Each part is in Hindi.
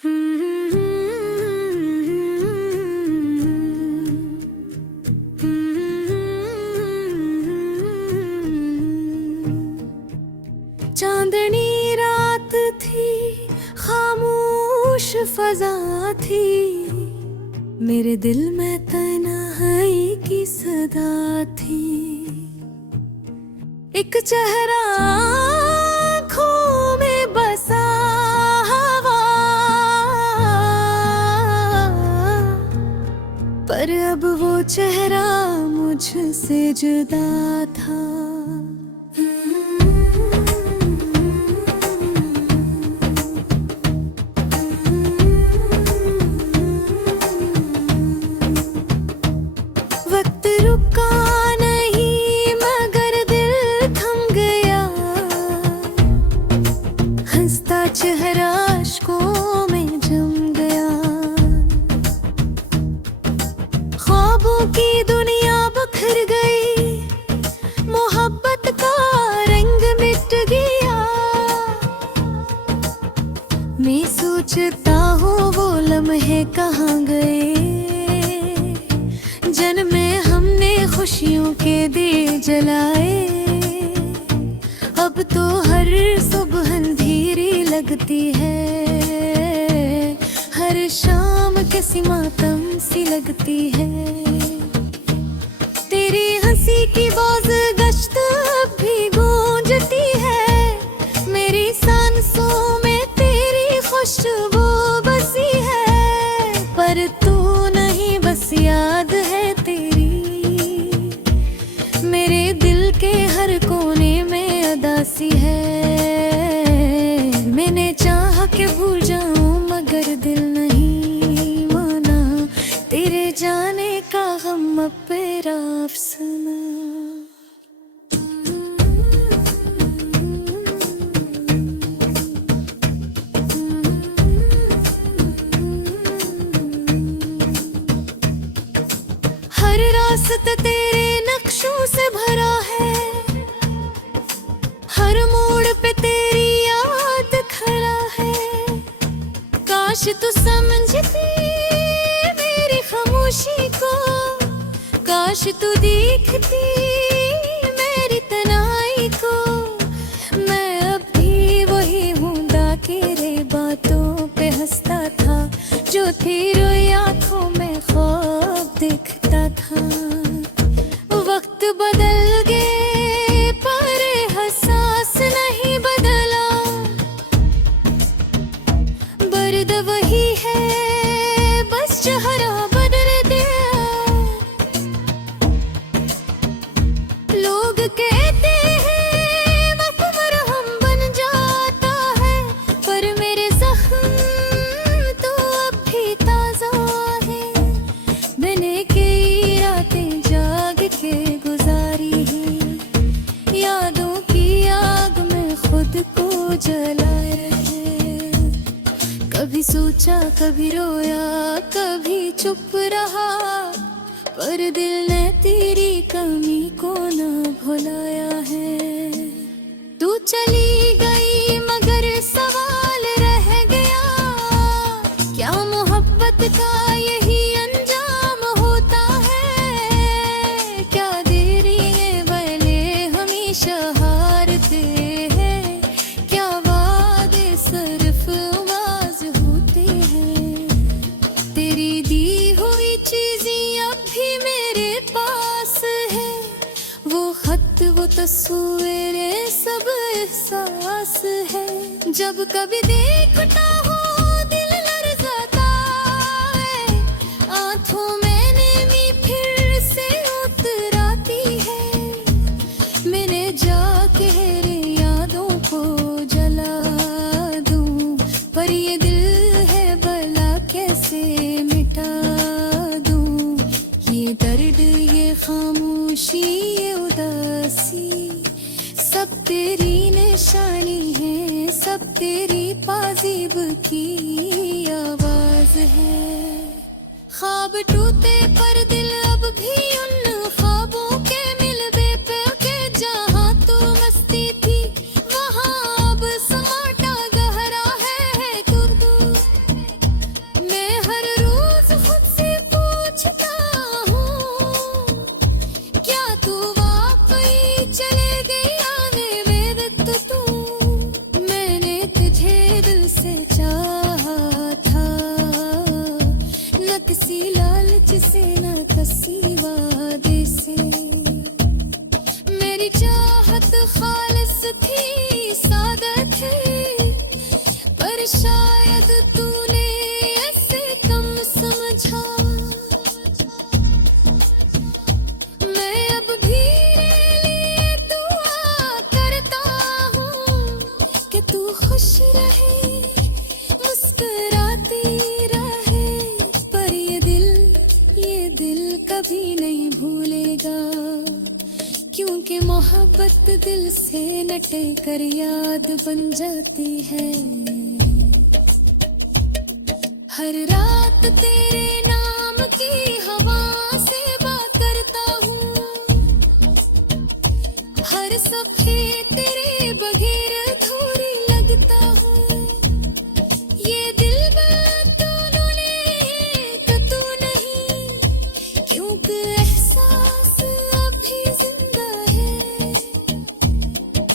चांदनी रात थी, खामोश फजा थी, मेरे दिल में तन्हाई की सदा थी। एक चेहरा आँखों में बसा हवा, पर अब वो चेहरा मुझसे जुदा था। वक्त रुका नहीं मगर दिल थम गया, हंसता चेहरा अश्कों में जम गया। ख्वाबों की दुनिया बिखर गई, मोहब्बत का रंग मिट गया। मैं सोचता हूँ वो लम्हे कहाँ गए, जन्मे हमने खुशियों के दिए जलाए। अब तो हर सुबह अंधेरी लगती है, हर शाम किसी मातम सी लगती है। तेरी हंसी की बाज गश्त अब भी गूंजती है, मेरी सांसों में तेरी खुशबू बसी है। पर तू नहीं बस याद है तेरी, मेरे दिल के हर कोने में अदासी है। मैंने चाहा कि भूल जाऊं मगर दिल नहीं माना, तेरे जाने का गम अब मेरा अफसाना। हर रास्ता तेरे नक्शों से भरा है, हर मोड़ पे तेरी याद खड़ा है। काश तू समझती मेरी खामोशी को, काश तू देखती मेरी तन्हाई को। मैं अब भी वही हूँ तेरे बातों पे हंसता था, जो थी रोई आँखों में ख्वाब देखता था। वक्त बदल गए पर एहसास नहीं बदला, दर्द वही है बस चेहरा बदल गया। लोग कहते हैं वक्त मरहम बन जाता है, पर मेरे जख्म तो अब भी ताजा है। मैंने कई रातें जाग के गुजारी है, यादों की आग में खुद को जलाए रहे। कभी सोचा कभी रोया कभी चुप रहा, पर दिल ने तेरी कमी को न भुलाया है। तू चली गई मगर सवाल रह गया, क्या मोहब्बत का यही अंजाम होता है। क्या देरी है वाले हमेशा हारते हैं, क्या वादे सिर्फ आवाज होते हैं। तेरी दी हुई चीजें अब भी मेरे पास है, वो खत वो तस्वीरें सब एहसास है। जब कभी देखता हूँ दिल लरज़ाता है, आँखों में नमी फिर से उतर आती है। मैंने जाके यादों को जला दूँ, पर ये दिल है भला कैसे मिटा दूँ। ये दर्द ये खामोशी ये उदासी सब तेरी निशानी है, सब तेरी पाजीब की आवाज है। ख्वाब टूटे पर दिल अब भी उन ख्वाबों के मिलबे पे के, जहाँ तू मस्ती थी वहाँ अब समाटा गहरा है तू। से चाहा था, न किसी लालच से न किसी वादे से। मेरी चाहत खालिस थी, सादा थी, पर शायद तूने ऐसे कम समझा। मैं अब भी लिए दुआ करता हूँ कि तू खुश रहे, मुस्कुराती रहे। पर ये दिल कभी नहीं भूलेगा, क्योंकि मोहब्बत दिल से नटे कर याद बन जाती है। हर रात तेरे नाम की हवा से बात करता हूँ, हर सफे तेरे बगैर अधूरी लगता हूँ। ये दिल दोनों ने तो तू नहीं, क्योंकि एहसास अभी जिंदा है।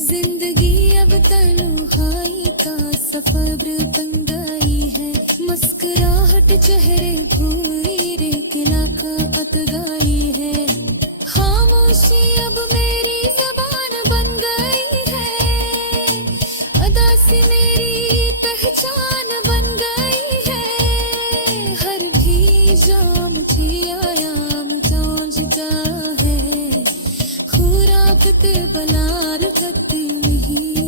जिंदगी अब तन्हाई का सफर बन गई है, मुस्कुराहट चेहरे भूरी रेखला का अतगाई है। खामोशी अब मेरी ज़बान बन गई है, अदा से मेरी पहचान बन गई है। हर भी जाम आयाम जांचता है, खुराफत बलार करती नहीं।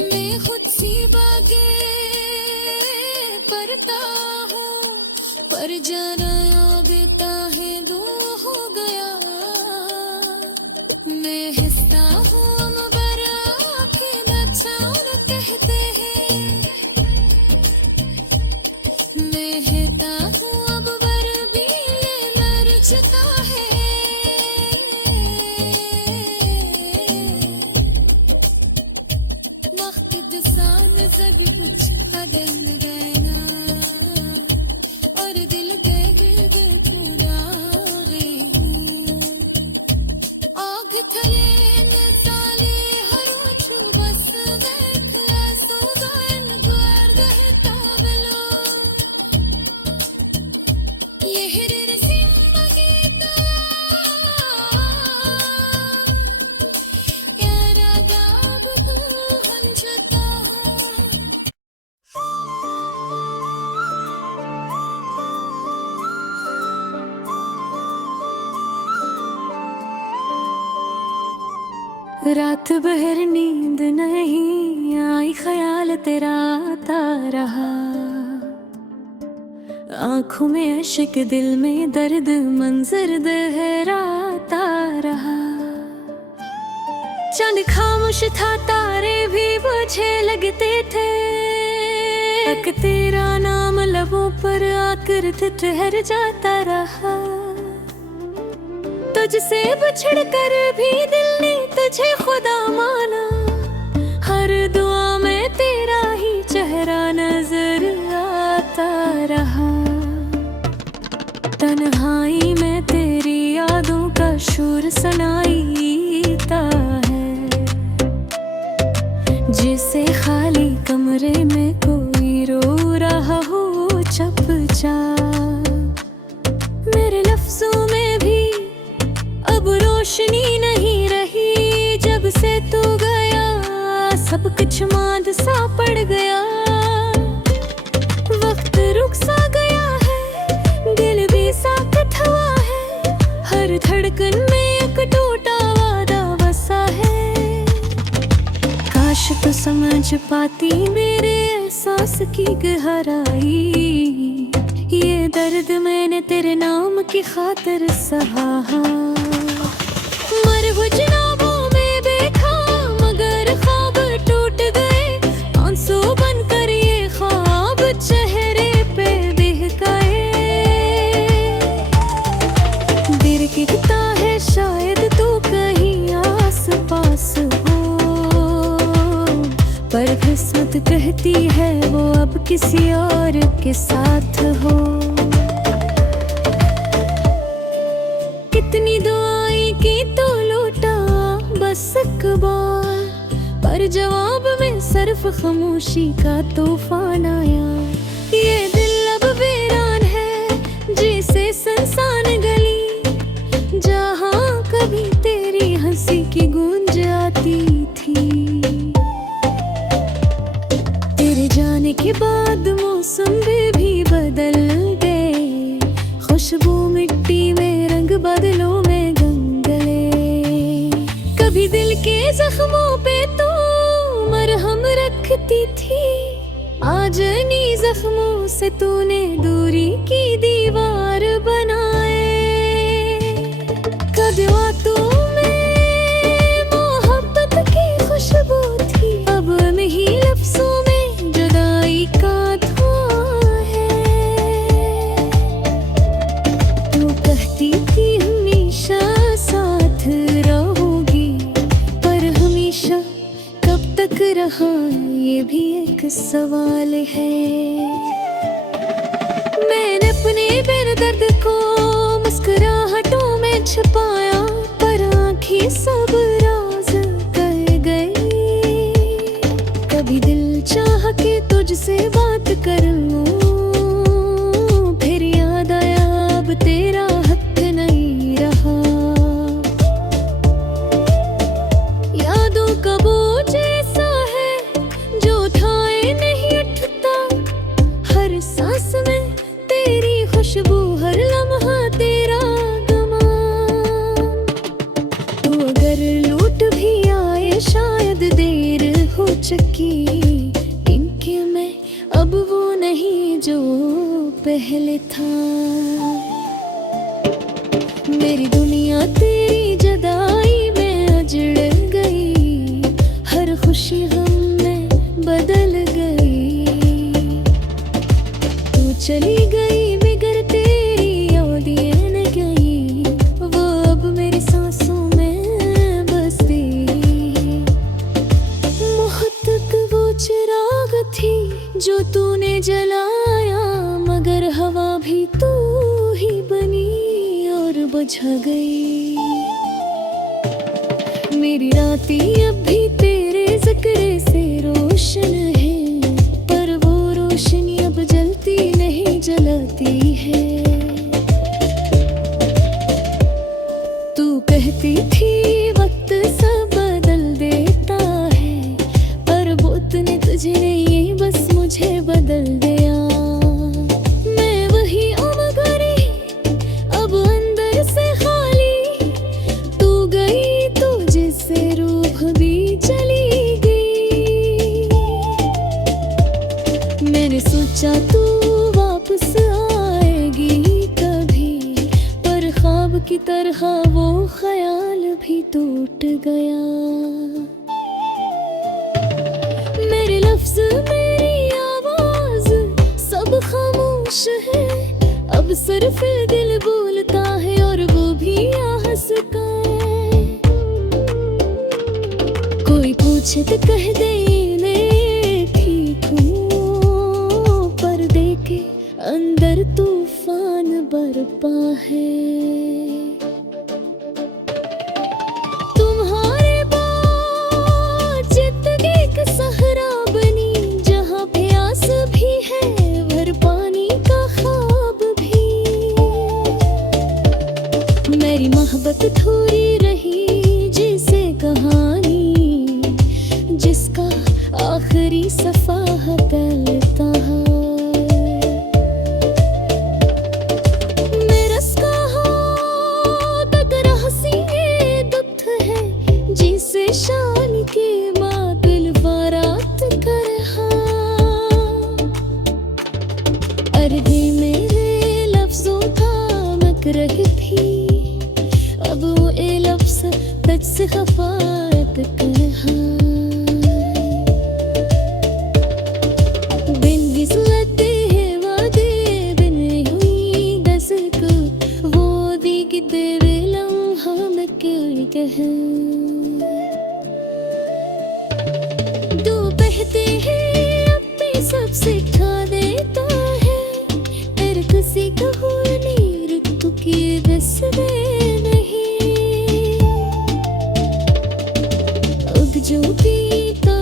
मैं खुद सी बागे परता हूँ, पर जाना आगता है दो हो गया। मैं हंसता हूँ मगर आँखें बचाओ कहते हैं। मैं कहता हूँ अब बर भी ये मरता है। वक्त दिसान सब कुछ खदम गए ना, और दिल के पूरा गए हूँ। आग थले न साले हर उठू बस देखला सोगान गुआर गए ताबलो। ये हिरर जिंदगी ता यारा गाब तू हंजता। रात भर नींद नहीं आई, ख्याल तेरा आता रहा। आंखों में अश्क, दिल में दर्द, मंजर दोहराता रहा। चंद खामोश था, तारे भी बुझे लगते थे। तक तेरा नाम लबों पर आकर ठहर जाता रहा। तुझसे बिछड़ कर भी दिल ने तुझे खुदा माना। हर दुआ में तेरा ही चेहरा नजर आता रहा। तन्हाई में तेरी यादों का शोर सुनाईता है, जिसे खाली कमरे में कोई रो रहा हो चुपचाप। मेरे लफ्जों में भी अब रोशनी नहीं रही, जब से तू गया सब कुछ मांद सा पड़ गया। वक्त रुक सा गया है, दिल भी साकत हुआ है। हर धड़कन में एक टूटा वादा बसा है। काश तो समझ पाती मेरे एहसास की गहराई। ये दर्द मैंने तेरे नाम की खातिर सहा। मरहुजनाबों में देखा मगर ख्वाब टूट गए। आंसू बनकर ये ख्वाब चेहरे पे बहकाए। दिल कहता है शायद तू कहीं आस पास हो, पर किस्मत कहती है वो अब किसी और के साथ हो। कितनी दुआएं की तो लूटा बस एक बार, पर जवाब में सिर्फ खामोशी का तूफान आया। ये दिल अब वीरान है जिसे सुनसान गली, जहाँ कभी तेरी हंसी की गूंज आती थी। तेरे जाने के बाद मौसम भी बदल गए, खुशबू मिट्टी में, रंग बादलों में गंगले। कभी दिल के जख्मों पे तो मरहम रखती थी, आज इन्हीं जख्मों से तूने दूरी की दीवार बनाए। कभी बातों में मोहब्बत की खुशबू थी, अब नहीं लफ्जों में जुदाई का धुआं है। तू कहती थी हमेशा साथ रहोगी, पर हमेशा कब तक रहा ये भी एक सवाल है। मैंने अपने बिन दर्द को मुस्कुराहटों में छुपाया, पर आँखें सब राज कह गई। कभी दिल चाह के तुझसे बात कर लूं, फिर याद आया अब तेरा हक नहीं रहा। यादों का बोझ ऐसा है जो उठाए नहीं उठता, हर सांस में तेरी खुशबू, हर लम्हा तेरा गम। तू अगर लौट भी आए शायद देर हो चुकी, क्योंकि मैं अब वो नहीं जो पहले था। मेरी दुनिया तेरी जुदाई में उजड़ गई, हर खुशी गम में बदल गई। तू चली गई मगर तेरी यादें न गई, वो अब मेरी सांसों में बसती। मोहब्बत वो चिराग थी जो तूने जलाया, मगर हवा भी तू ही बनी और बुझा गई। मेरी रातें अब भी तेरे ज़िक्र से रोशन है, पर वो रोशनी अब जलती नहीं जलाती है। तू कहती थी वक्त सब बदल देता है, पर वक्त ने तुझे नहीं बस मुझे बदल दिया। मैं वही उम्र अब अंदर से खाली, तू गई तो जिससे रूह भी चली गई। मैंने सोचा तू वापस आएगी कभी, पर ख्वाब की तरह वो ख्याल भी टूट गया। मेरे लफ्ज, मेरी आवाज सब खामोश है, अब सिर्फ दिल बोलता है और वो भी हंस कर। कोई पूछे तो कह दे मैं ठीक हूँ, पर देखे अंदर तूफान बरपा है। तुम्हारे बाद जिंदगी का सहरा बनी, जहाँ प्यास भी है भर पानी का ख्वाब भी। मेरी मोहब्बत थोड़ी रही जैसे कहानी, जिसका आखिरी सफा कहता है। मेरा कहा तक रहसी ये दुख है, जिसे शान के माँ दिल बारात कर। अर्धे मेरे लफ्जों का मक रही थी, अब वो ए लफ्ज तुझ से खफात कर। बिन गिसलते हैं वादे, बिन हुई दस्तक वो दी कि तेरे लम्हा में क्यों कह। दो बहते हैं अपने सब सिखा देता है, तेरे किसी कहानी रुक की बस में नहीं। अब जो भी तो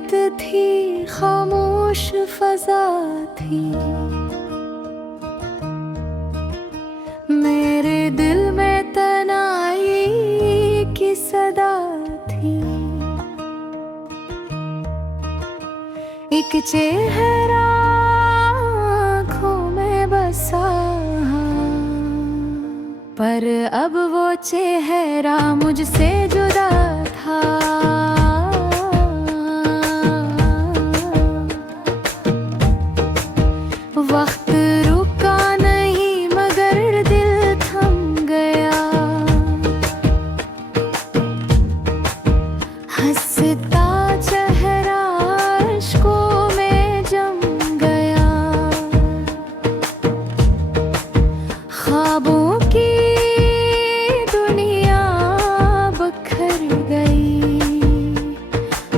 रात थी, खामोश फजा थी, मेरे दिल में तनाई की सदा थी। एक चेहरा आँखों में बसा, पर अब वो चेहरा मुझसे जुदा था। वक्त रुका नहीं मगर दिल थम गया, हंसता चेहरा अश्कों में जम गया। ख्वाबों की दुनिया बखर गई,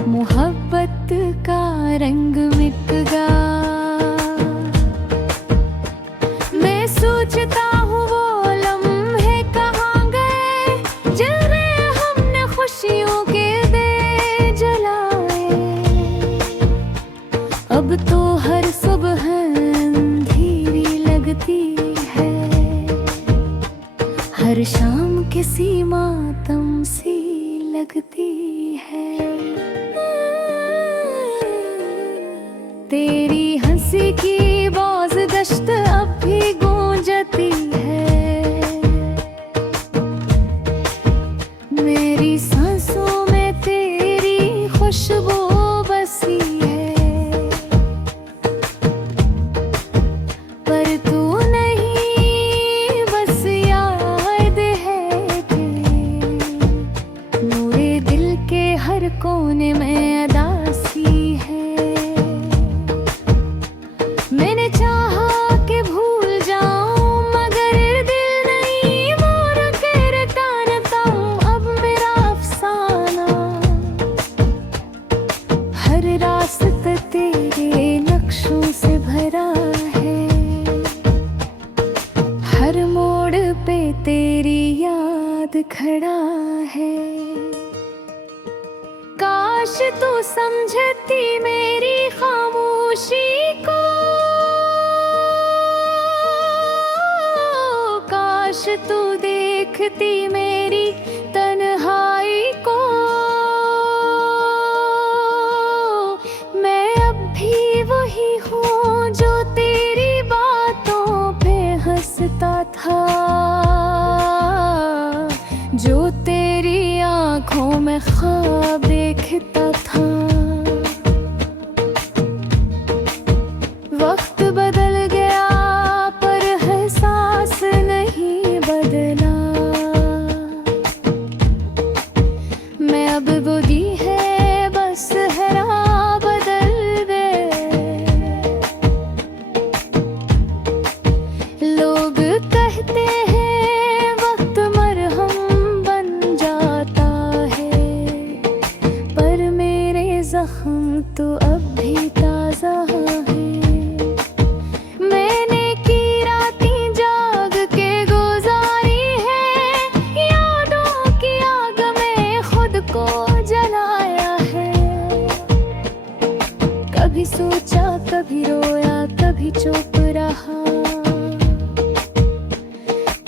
मोहब्बत का रंग मिट गया। मैं सोचता हूँ वो लम्हे कहाँ गए, जिनमें हमने खुशियों के दे जलाए। अब तो हर सुबह अंधेरी लगती है, हर शाम किसी मातम सी लगती है। तेरी हंसी की बाज़ गश्त अब भी गूंजती है, मेरी सांसों में तेरी खुशबू बसी है। पर तू नहीं बस याद है कि मेरे दिल के हर कोने में अदासी है। मैंने चाहा कि भूल जाऊं मगर दिल नहीं मोर कर टानता हूँ अब मेरा अफसाना। हर रास्ता तेरे नक्शों से भरा है, हर मोड़ पे तेरी याद खड़ा है। काश तू समझती मेरी खामोशी को, काश तू देखती मेरी तन्हाई को। मैं अब भी वही हूँ जो तेरी बातों पे हंसता था, जो तेरी आँखों में ख्वाब देखता था। वक्त बदल गया पर एहसास नहीं बदला, मैं अब बुरी है बस हरा बदल दे। लोग कहते हैं वक्त मरहम बन जाता है, पर मेरे जख्म तो अब भी ताज़ा है। मैंने की रातें जाग के गुजारी है, यादों की आग में खुद को जलाया है। कभी सोचा कभी रोया कभी चुप रहा,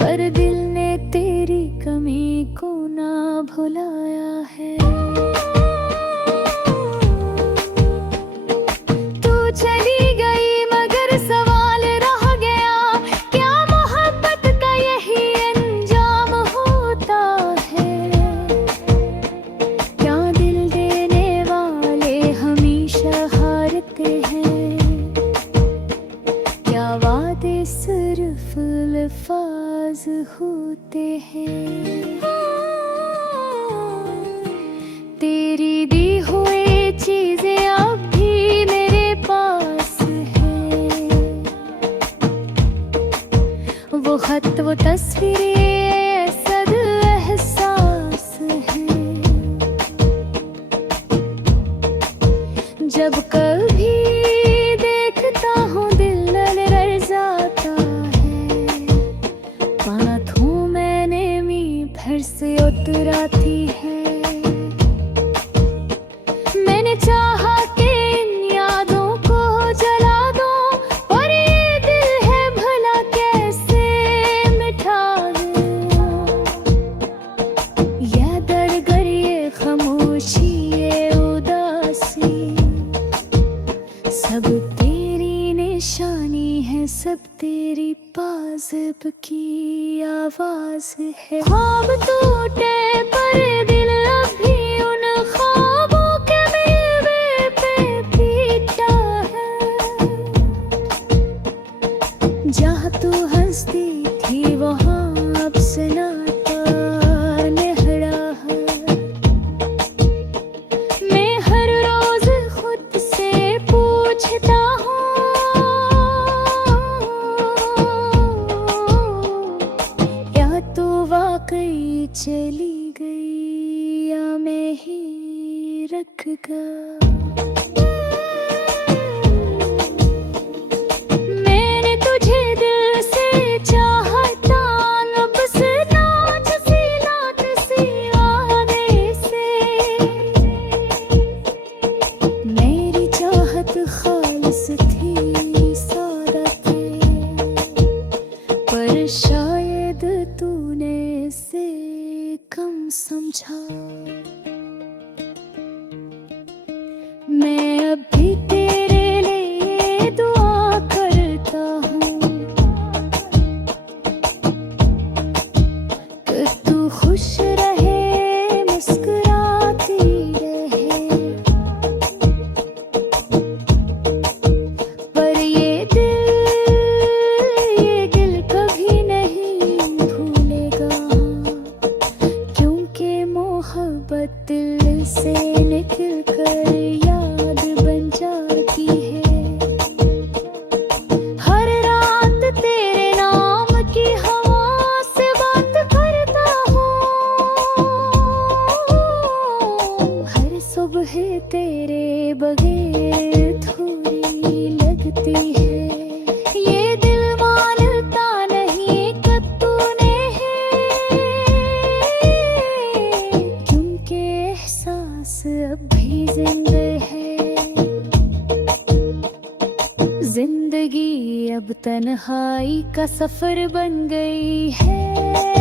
पर दिल ने तेरी कमी को ना भुलाया है। तू चली गई मगर सवाल रह गया, क्या मोहब्बत का यही अंजाम होता है? क्या दिल देने वाले हमेशा हारते हैं? क्या वादे सिर्फ अल्फाज होते हैं? तेरी दी हुई चीजें अब भी मेरे पास है, वो खत वो तस्वीरें सद एहसास है। जब कभी देखता हूँ दिल लड़ जाता है, बातों मैंने मी फिर से उतराती है। मैंने चाहा सब तेरी निशानी है, सब तेरी पाज़िब की आवाज़ है। ख्वाब टूटे पर दिल अभी उन ख्वाबों के मेवे पे पीटा है। जहाँ तू हंसती थी वहाँ अब सन्नाटा नेहरा है। मैं हर रोज खुद से पूछता हूँ, या तू वाकई चली गई या मैं ही रख गया। मैंने तुझे दिल से चाहा था, अब से नाच सी वादे से। मेरी चाहत खालिस थी, सादा थे, पर शायद तूने इसे कम समझा। मैं अब भी तेरे लिए दुआ करता हूँ कि तू खुश रहे, मुस्कुराती रहे। पर ये दिल कभी नहीं भूलेगा, क्योंकि मोहब्बत दिल से निकल कर याद बन जाती है। हर रात तेरे नाम की हवा से बात करता हूँ, हर सुबह तेरे बगैर थोड़ी लगती है। ये दिल मानता नहीं कि तूने है, क्योंकि एहसास अब भी जिंदा है। जिंदगी अब तन्हाई का सफर बन गई है।